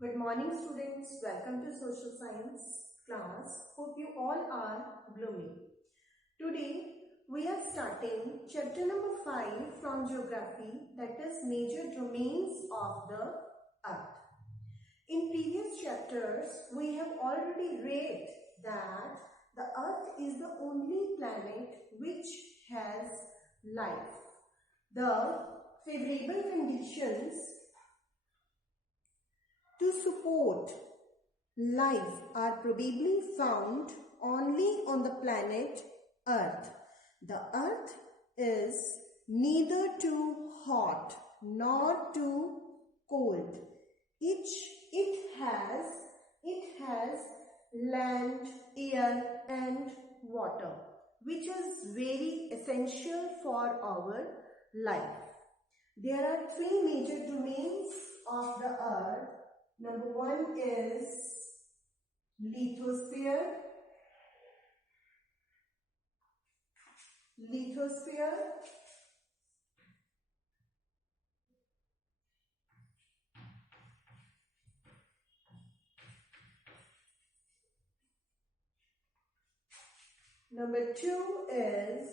Good morning students, welcome to social science class. Hope you all are blooming. Today we are starting chapter number 5 from geography, that is major domains of the earth. In previous chapters we have already read that the earth is the only planet which has life. The favorable conditions to support life are probably found only on the planet Earth. The Earth is neither too hot nor too cold. It has land, air and water, which is very essential for our life. There are three major domains of the Earth. Number one is lithosphere. Number two is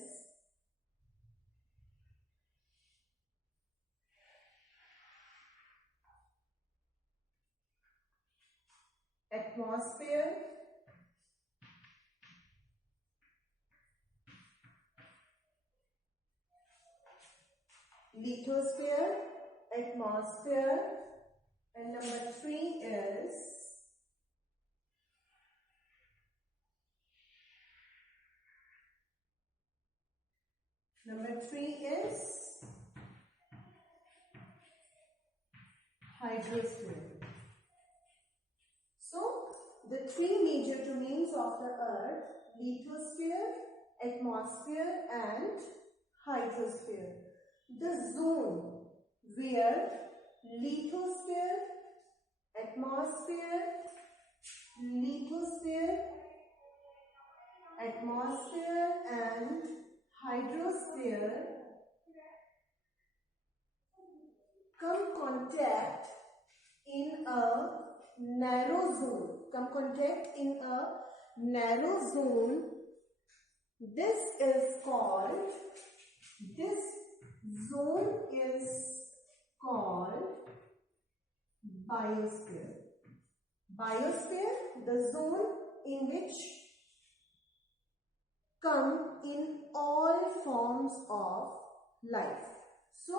atmosphere. Lithosphere, atmosphere, and number three is hydrosphere. So, the three major domains of the Earth: lithosphere, atmosphere and hydrosphere. The zone where lithosphere, atmosphere, and hydrosphere come contact in a narrow zone. This zone is called biosphere. Biosphere, the zone in which come in all forms of life. So,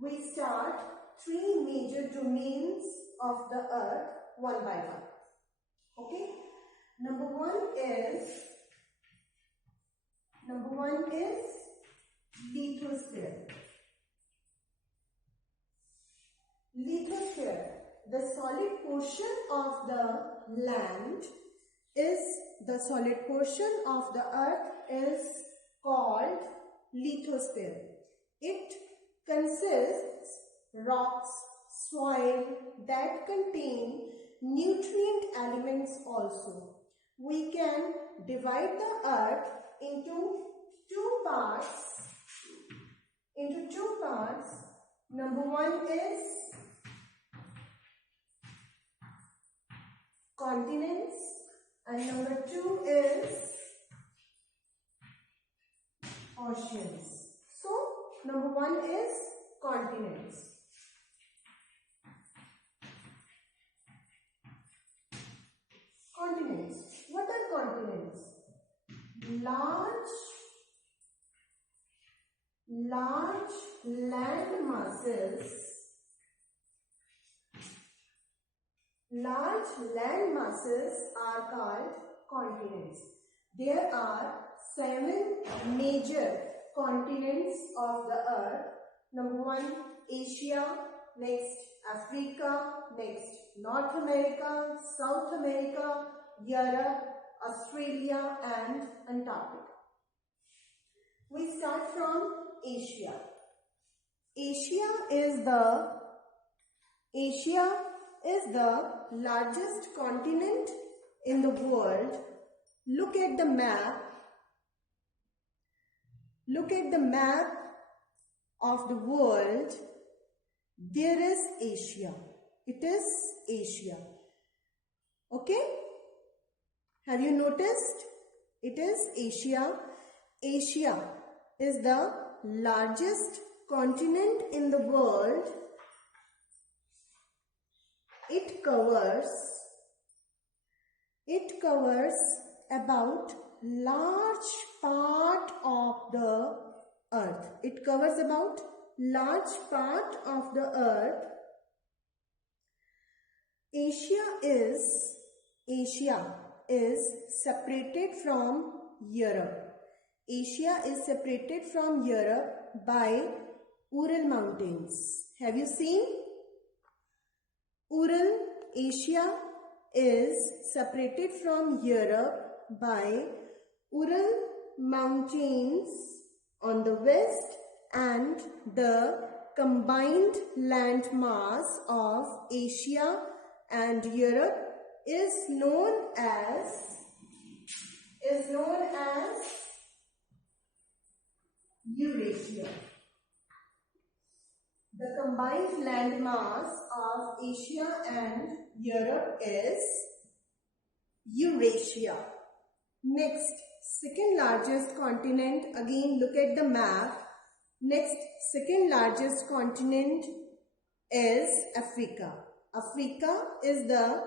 we start three major domains of the Earth one by one. Okay? Number one is lithosphere. Lithosphere, the solid portion of the land of the Earth is called lithosphere. It consists rocks, soil that contain nutrient elements also. We can divide the Earth into two parts. Number one is continents and number two is oceans. So, number one is continents. Continents. What are continents? Large land masses. Large land masses are called continents. There are 7 major continents of the Earth. Number one, Asia. Next, Africa. Next, North America, South America, Europe, Australia and Antarctica. We start from Asia. Asia is the largest continent in the world. Look at the map. of the world. There is Asia. It is Asia. Okay? Have you noticed? It is Asia. Asia is the largest continent in the world. It covers about large part of the earth. It covers about large part of the earth. Asia is separated from Europe. Asia is separated from Europe by Ural Mountains. Have you seen? Asia is separated from Europe by Ural Mountains on the west, and the combined land mass of Asia and Europe is known as Eurasia. The combined land mass of Asia and Europe is Eurasia. Next, second largest continent. Again, look at the map. Next, second largest continent is Africa. Africa is the,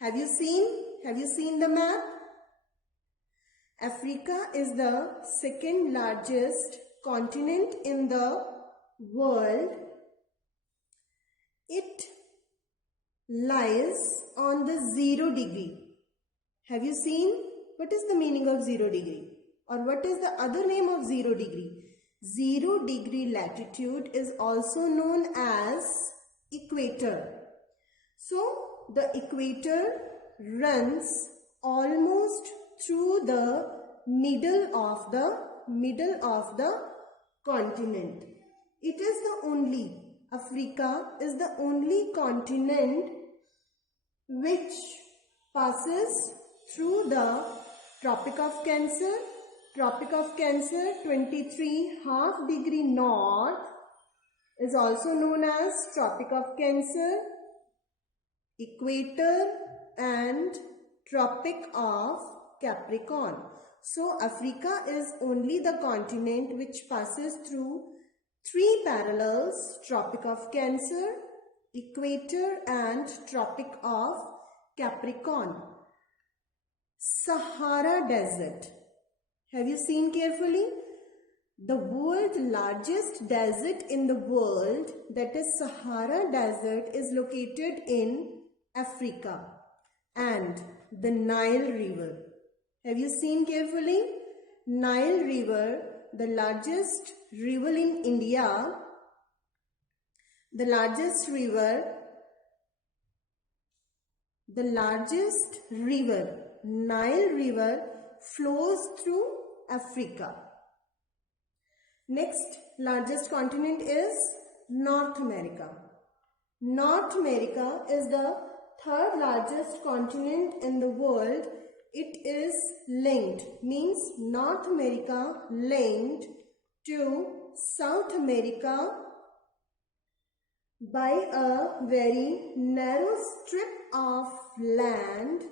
have you seen the map? Africa is the second largest continent in the world. It lies on the 0 degree. Have you seen? What is the meaning of 0 degree? Or what is the other name of 0 degree? 0 degree latitude is also known as equator. So the equator runs almost through the middle of the continent. It is the only, Africa is the only continent which passes through the Tropic of Cancer. Tropic of Cancer, 23½ degree north, is also known as Tropic of Cancer, Equator, and Tropic of Capricorn. So Africa is only the continent which passes through 3 parallels: Tropic of Cancer, Equator, and Tropic of Capricorn. Sahara Desert. Have you seen carefully? The world's largest desert in the world, that is Sahara Desert, is located in Africa. And the Nile River. Have you seen carefully? Nile River, the largest river in India. The largest river, Nile River, flows through Africa. Next largest continent is North America. North America is the third largest continent in the world. It is linked, means North America linked to South America by a very narrow strip of land.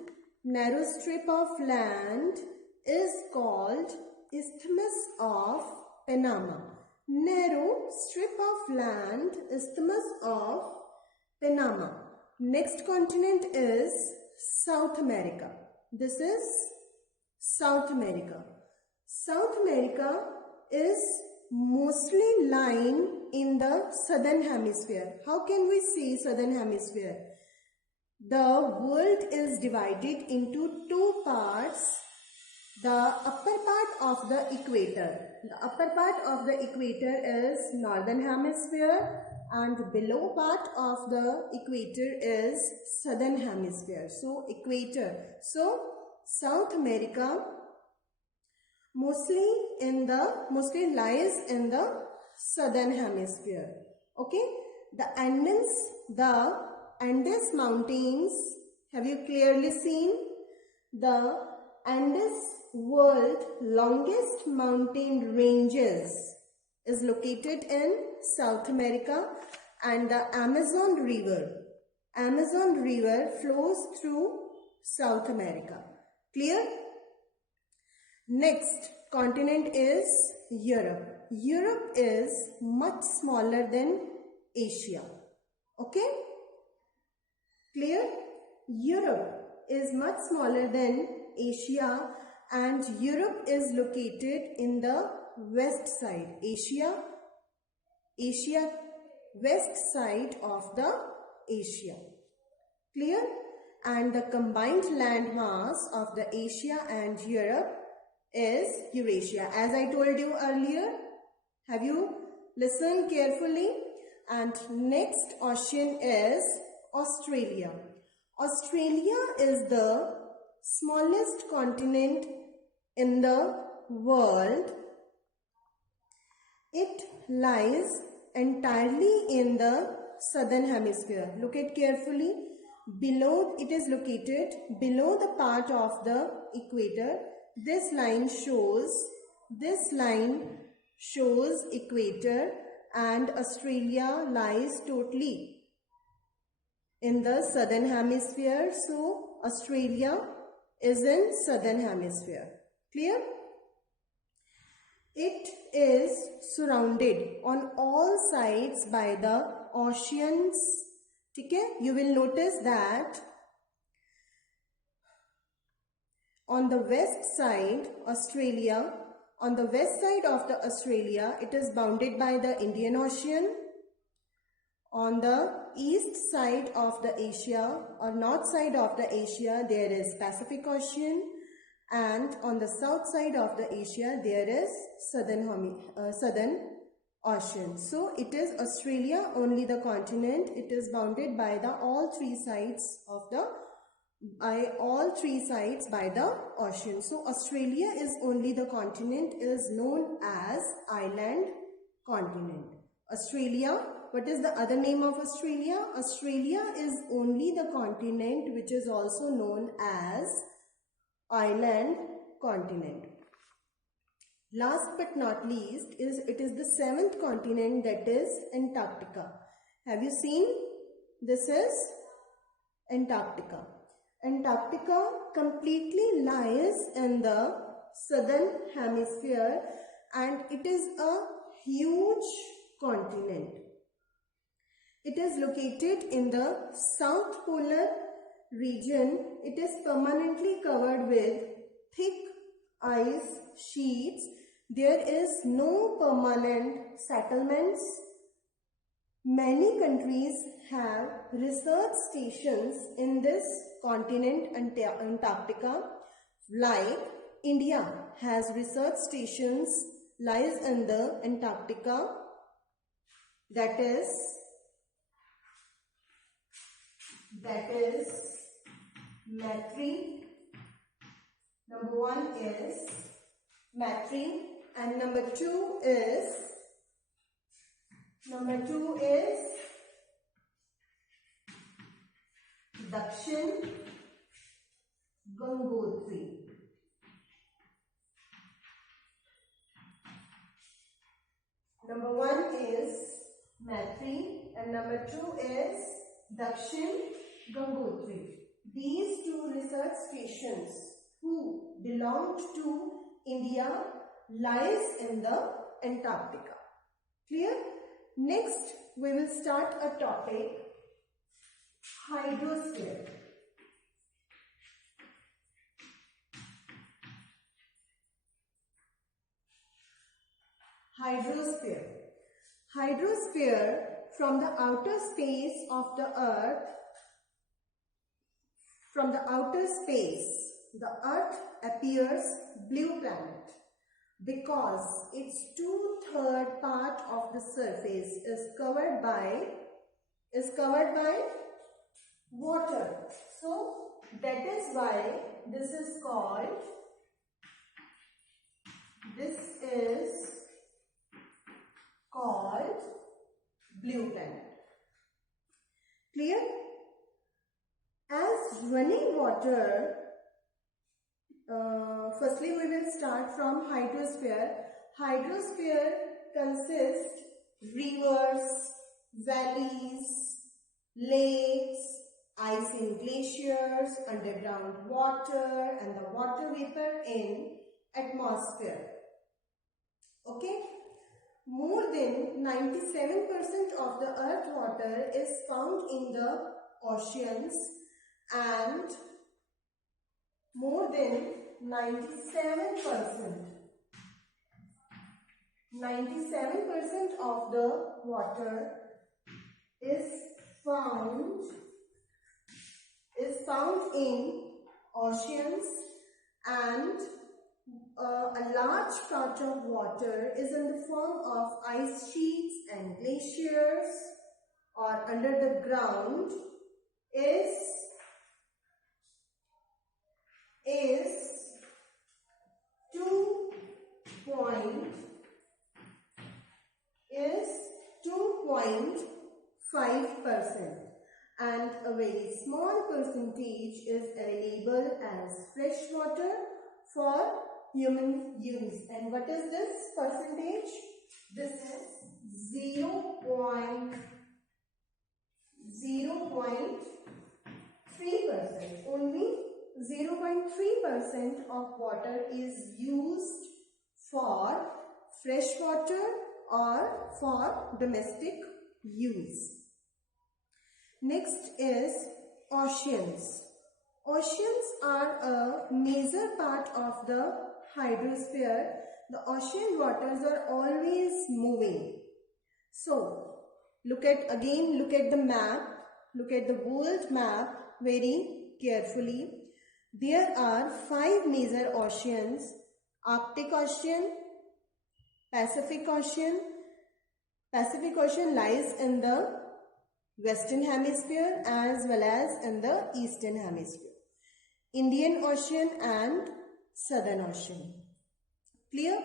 Narrow strip of land is called Isthmus of Panama. Narrow strip of land, Isthmus of Panama. Next continent is South America. This is South America. South America is mostly lying in the southern hemisphere. How can we see southern hemisphere? The world is divided into 2 parts. The upper part of the equator. The upper part of the equator is northern hemisphere, and below part of the equator is southern hemisphere. So equator. So South America mostly lies in the southern hemisphere. Okay. The Andes Mountains. Have you clearly seen? The Andes world longest mountain ranges is located in South America, and the Amazon River Amazon River flows through South America. Clear? Next continent is Europe. Europe is much smaller than Asia. Okay? Clear? Europe is much smaller than Asia, and Europe is located in the west side. Asia west side of the Asia. Clear? And the combined landmass of the Asia and Europe is Eurasia. As I told you earlier, have you listened carefully? And next ocean is Australia. Australia is the smallest continent in the world. It lies entirely in the southern hemisphere. Look at carefully. Below, it is located below the part of the equator. This line shows equator, and Australia lies totally in the southern hemisphere. So Australia is in southern hemisphere. Clear? It is surrounded on all sides by the oceans. Okay? You will notice that on the west side of the Australia, it is bounded by the Indian Ocean. On the east side of the Asia or north side of the Asia, there is Pacific Ocean, and on the south side of the Asia, there is Southern Ocean. So it is Australia, only the continent. It is bounded by all three sides by the ocean. So Australia is only the continent, is known as island continent. Australia, what is the other name of Australia? Australia is only the continent which is also known as island continent. Last but not least, it is the seventh continent, that is Antarctica. Have you seen? This is Antarctica. Antarctica completely lies in the southern hemisphere, and it is a huge continent. It is located in the South Polar region. It is permanently covered with thick ice sheets. There is no permanent settlements. Many countries have research stations in this continent, Antarctica. Like India has research stations lies in the Antarctica. That is Matri. Number 1 is Matri, and number 2 is Dakshin Gangotri. Number 1 is Matri and number 2 is Dakshin Gangotri. These two research stations who belonged to India lies in the Antarctica. Clear? Next we will start a topic, hydrosphere. Hydrosphere, from the outer space of the earth, the earth appears blue planet because its 2/3 part of the surface is covered by water. So that is why this is called blue planet. Clear? As running water, firstly we will start from hydrosphere. Hydrosphere consists rivers, valleys, lakes, ice in glaciers, underground water, and the water vapor in atmosphere. Okay? More than 97% of the earth water is found in the oceans, and more than 97% of the water is found in oceans, and a large part of water is in the form of ice sheets and glaciers or under the ground is 2.5%, and a very small percentage is available as fresh water for human use. And what is this percentage? This is 0.3%. Only 0.3% of water is used for fresh water or for domestic use. Next is oceans. Oceans are a major part of the hydrosphere. The ocean waters are always moving. So, look at the map. Look at the world map very carefully. There are 5 major oceans: Arctic Ocean, Pacific Ocean. Pacific Ocean lies in the Western Hemisphere as well as in the Eastern Hemisphere. Indian Ocean and Southern Ocean. Clear?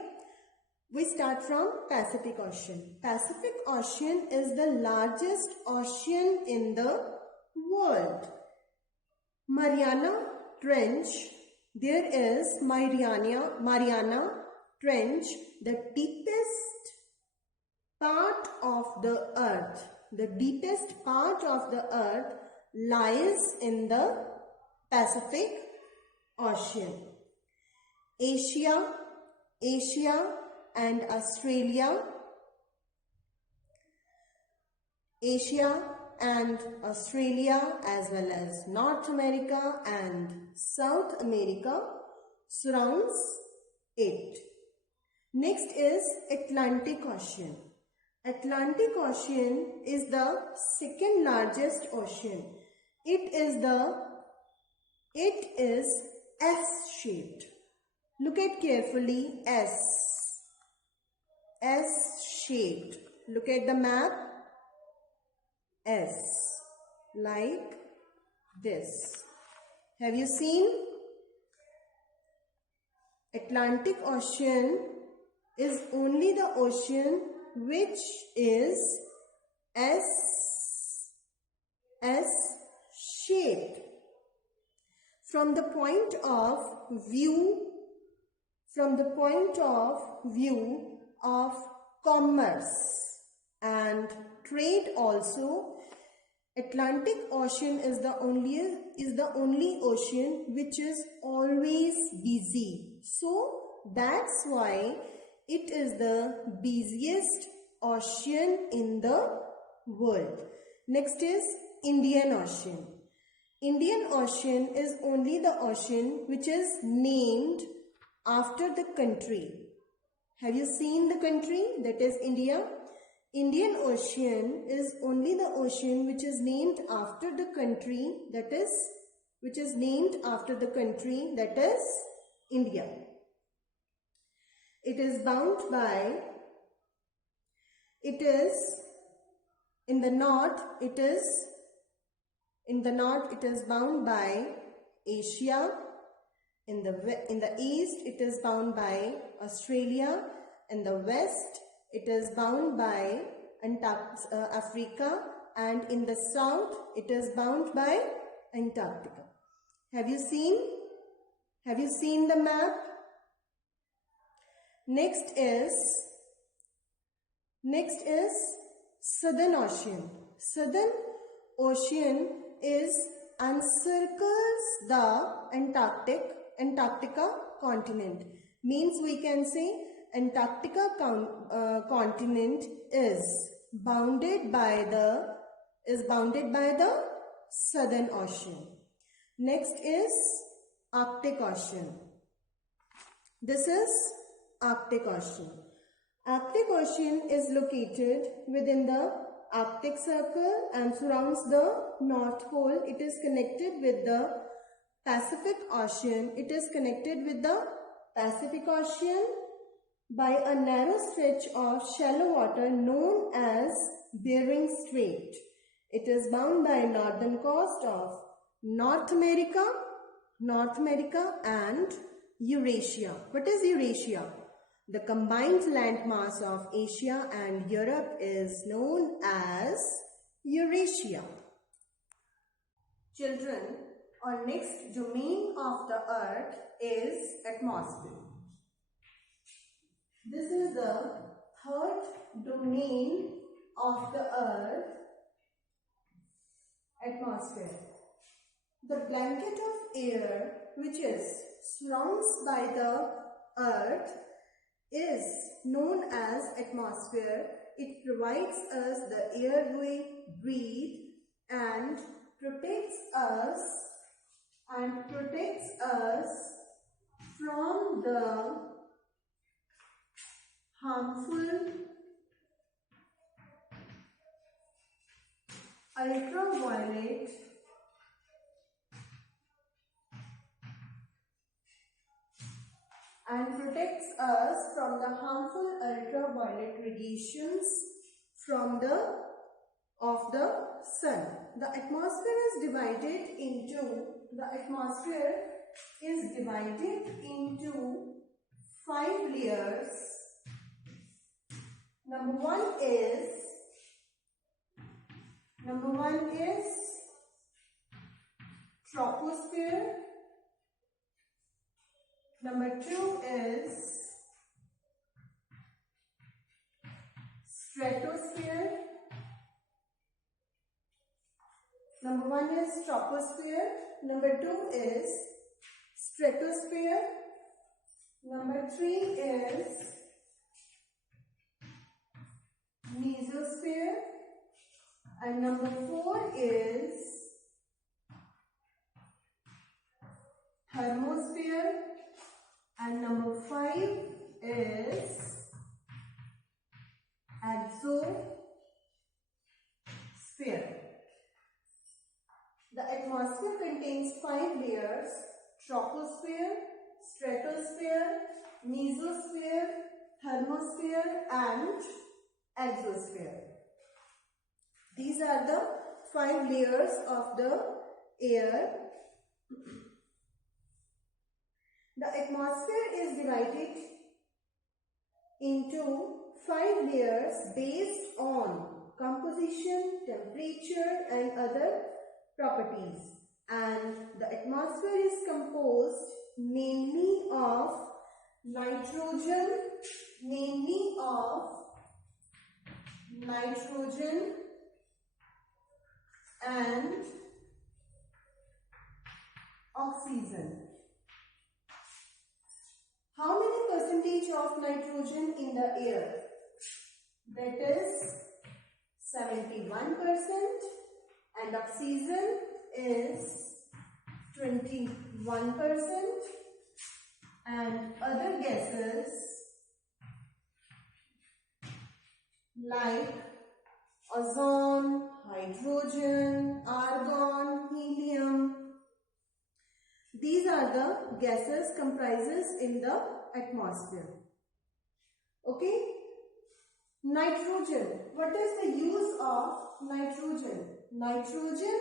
We start from Pacific Ocean. Pacific Ocean is the largest ocean in the world. Mariana Trench. There is Mariana Trench, the deepest part of the earth. The deepest part of the earth lies in the Pacific Ocean. Asia and Australia. Asia and Australia as well as North America and South America surrounds it. Next is Atlantic Ocean. Atlantic Ocean is the second largest ocean. It is S-shaped. Look at carefully, S-shaped. Look at the map, S, like this. Have you seen? Atlantic Ocean is only the ocean which is S-shaped. From the point of view of commerce and trade also, Atlantic Ocean is the only ocean which is always busy. So that's why it is the busiest ocean in the world. Next is Indian Ocean. Indian Ocean is only the ocean which is named after the country. Have you seen the country? That is India. Indian Ocean is only the ocean which is named after the country, that is India. In the north it is bound by Asia. In the east it is bound by Australia. In the west it is bound by Africa, and in the south it is bound by Antarctica. Have you seen the map? Next is Southern Ocean. Southern Ocean is encircles the Antarctica continent. Means we can say Antarctica continent is bounded by the Southern Ocean. Next is Arctic Ocean. This is Arctic Ocean. Arctic Ocean is located within the Arctic Circle and surrounds the North Pole. It is connected with the Pacific Ocean. It is connected with the Pacific Ocean by a narrow stretch of shallow water known as Bering Strait. It is bound by northern coast of North America and Eurasia. What is Eurasia? The combined landmass of Asia and Europe is known as Eurasia. Children, our next domain of the earth is atmosphere. This is the third domain of the earth, atmosphere. The blanket of air which is surrounds by the earth is known as atmosphere. It provides us the air we breathe and protects us from the harmful ultraviolet radiations of the sun. The atmosphere is divided into 5 layers. Number one is troposphere. Number 2 is stratosphere. Number 1 is troposphere. Number 2 is stratosphere. Number 3 is mesosphere. And number 4 is thermosphere. And number 5 is exosphere. The atmosphere contains 5 layers: troposphere, stratosphere, mesosphere, thermosphere and exosphere. These are the 5 layers of the air. The atmosphere is divided into 5 layers based on composition, temperature and other properties. And the atmosphere is composed mainly of nitrogen and oxygen. How many percentage of nitrogen in the air? That is 71%, and oxygen is 21%, and other gases like ozone, hydrogen, argon, helium. These are the gases comprises in the atmosphere. Okay. Nitrogen. What is the use of nitrogen? Nitrogen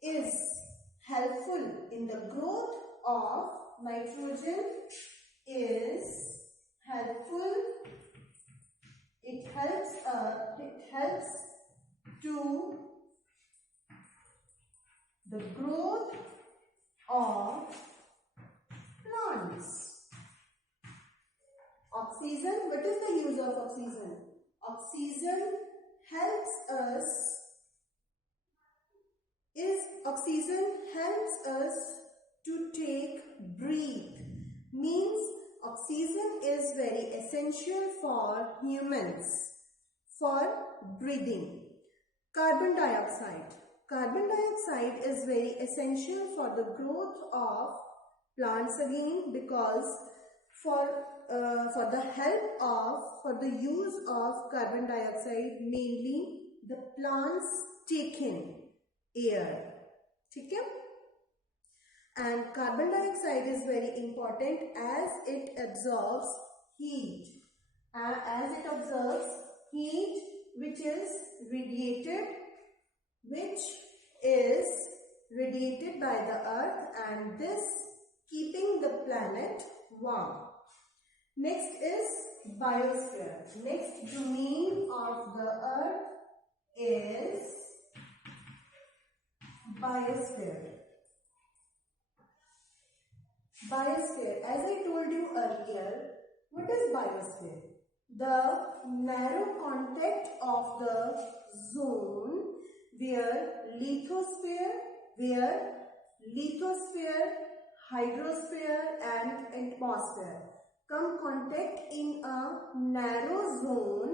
is helpful in the growth of It helps to the growth of plants. Oxygen. What is the use of oxygen? Oxygen helps us is oxygen helps us to breathe. Means oxygen is very essential for humans for breathing. Carbon dioxide. Carbon dioxide is very essential for the growth of plants again, because for the use of carbon dioxide mainly the plants take in air. Okay? And carbon dioxide is very important as it absorbs heat. Which is radiated by the earth, and this keeping the planet warm. Next is biosphere. Next domain of the earth is biosphere. Biosphere, as I told you earlier, what is biosphere? The narrow contact of the zone where lithosphere, hydrosphere and atmosphere come contact in a narrow zone.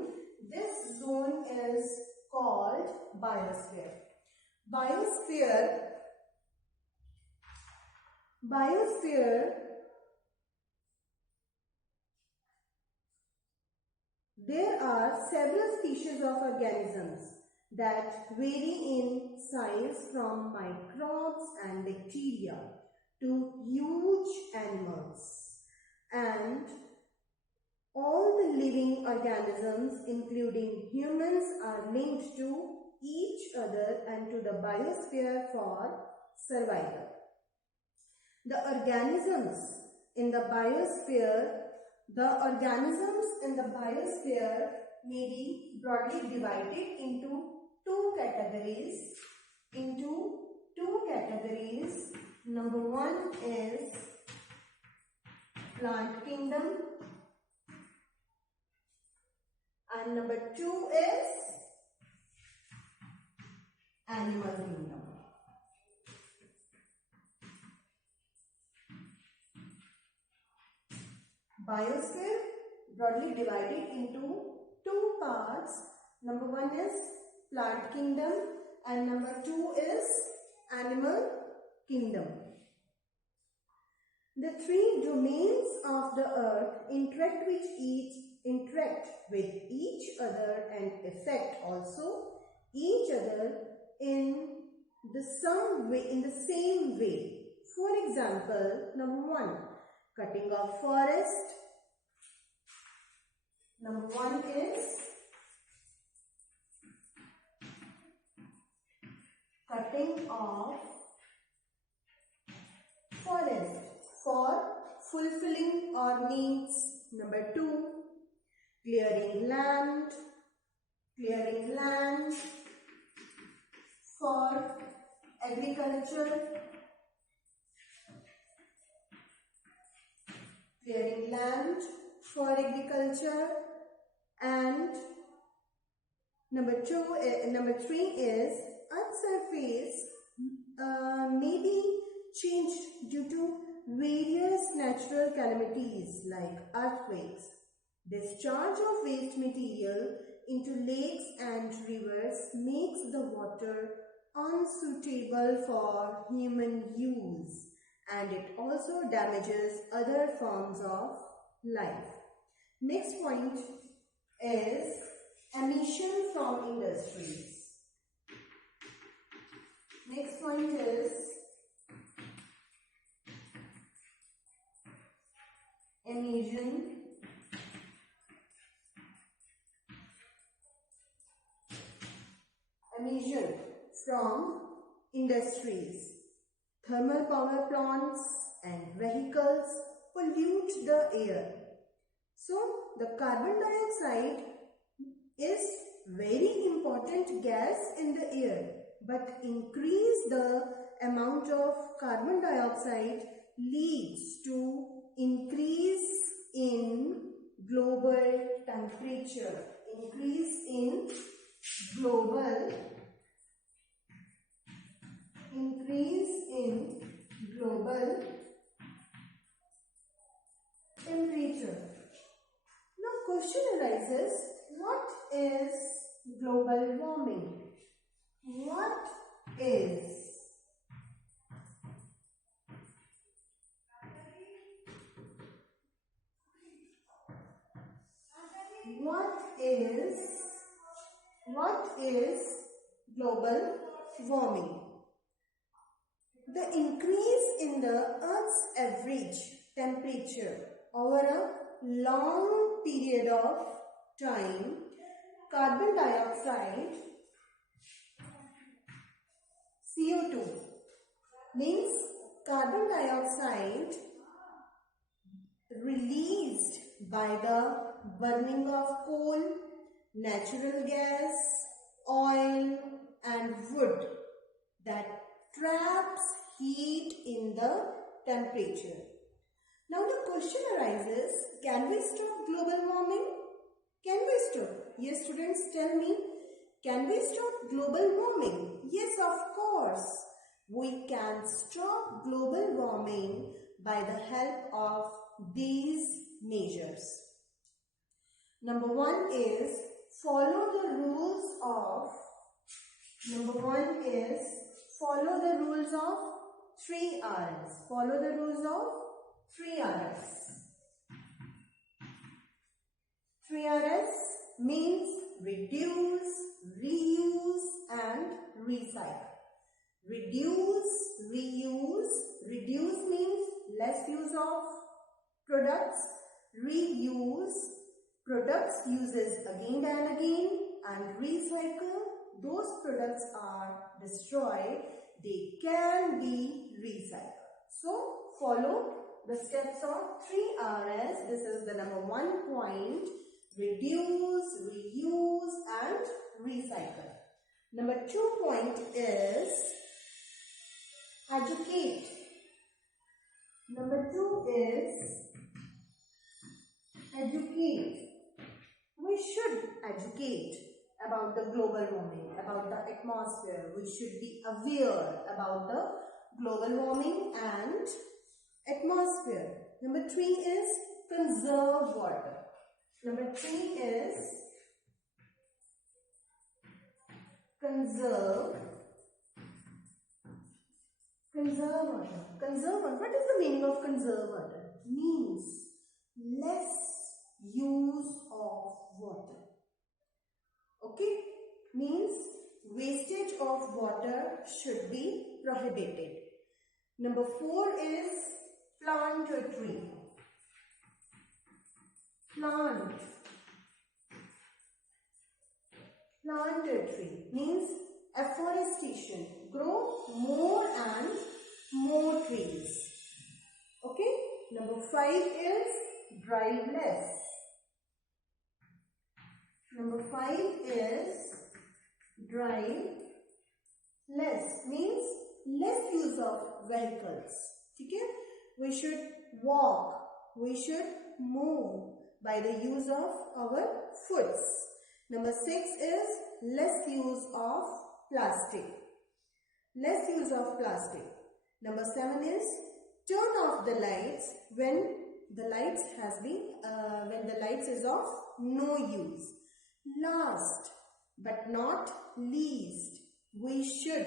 This zone is called biosphere. Biosphere, there are several species of organisms that vary in size from microbes and bacteria to huge animals, and all the living organisms including humans are linked to each other and to the biosphere for survival. The organisms in the biosphere may be broadly divided into two categories. Number one is plant kingdom and number two is animal kingdom. Biosphere broadly divided into two parts. Number one is plant kingdom and number two is animal kingdom. The three domains of the earth interact with each other and affect also each other in the same way. For example, number one, cutting of forest. Number one is cutting of forest for fulfilling our needs. Number two, clearing land for agriculture. Clearing land for agriculture. And number three is Earth's surface may be changed due to various natural calamities like earthquakes. Discharge of waste material into lakes and rivers makes the water unsuitable for human use, and it also damages other forms of life. Next point is emission from industries. Next point is emission from industries. Thermal power plants and vehicles pollute the air. So, the carbon dioxide is very important gas in the air, but increase the amount of carbon dioxide leads to increase in global temperature. Increase in global increase in global temperature. Now question arises, what is global warming? What is global warming? The increase in the Earth's average temperature over a long period of time. Carbon dioxide, CO2, means carbon dioxide released by the burning of coal, natural gas, oil and wood that traps heat in the temperature. Now the question arises, can we stop global warming? Can we stop? Yes, students, tell me. Can we stop global warming? Yes, of course. We can stop global warming by the help of these measures. Number one is follow the rules of 3 R's. Follow the rules of 3 R's. 3 R's means reduce, reuse and recycle. Reduce, reuse. Reduce means less use of products. Reuse, products uses again and again. And recycle, those products are destroyed, they can be recycled. So follow the steps of 3 R's. This is the number 1 point. Reduce, reuse and recycle. Number 2 point is educate. Number 2 is educate. We should educate about the global warming, about the atmosphere. We should be aware about the global warming and atmosphere. Number 3 is conserve water. Number 3 is conserve water. Conserve water. What is the meaning of conserve water? Means less use of water. Okay? Means wastage of water should be prohibited. Number 4 is plant a tree. Plant a tree means afforestation. Grow more and more trees. Okay? Number 5 is drive less. Number 5 is drive less means less use of vehicles. Okay? We should walk. We should move by the use of our foots. Number 6 is less use of plastic. Less use of plastic. Number 7 is turn off the lights when the lights is of no use. Last but not least, we should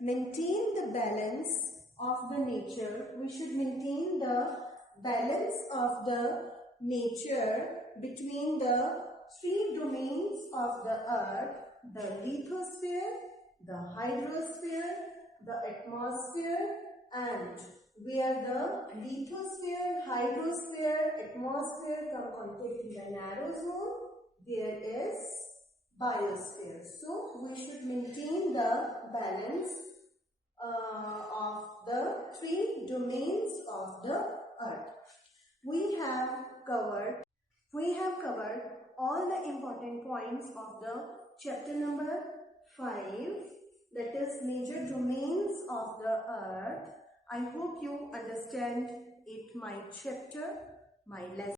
maintain the balance of the nature. We should maintain the balance of the nature between the 3 domains of the earth: the lithosphere, the hydrosphere, the atmosphere, and where the lithosphere, hydrosphere, atmosphere come contact in the narrow zone, there is biosphere. So we should maintain the balance of the 3 domains of the earth. We have covered all the important points of the chapter number 5, that is major domains of the earth. I hope you understand it, my chapter, my lesson.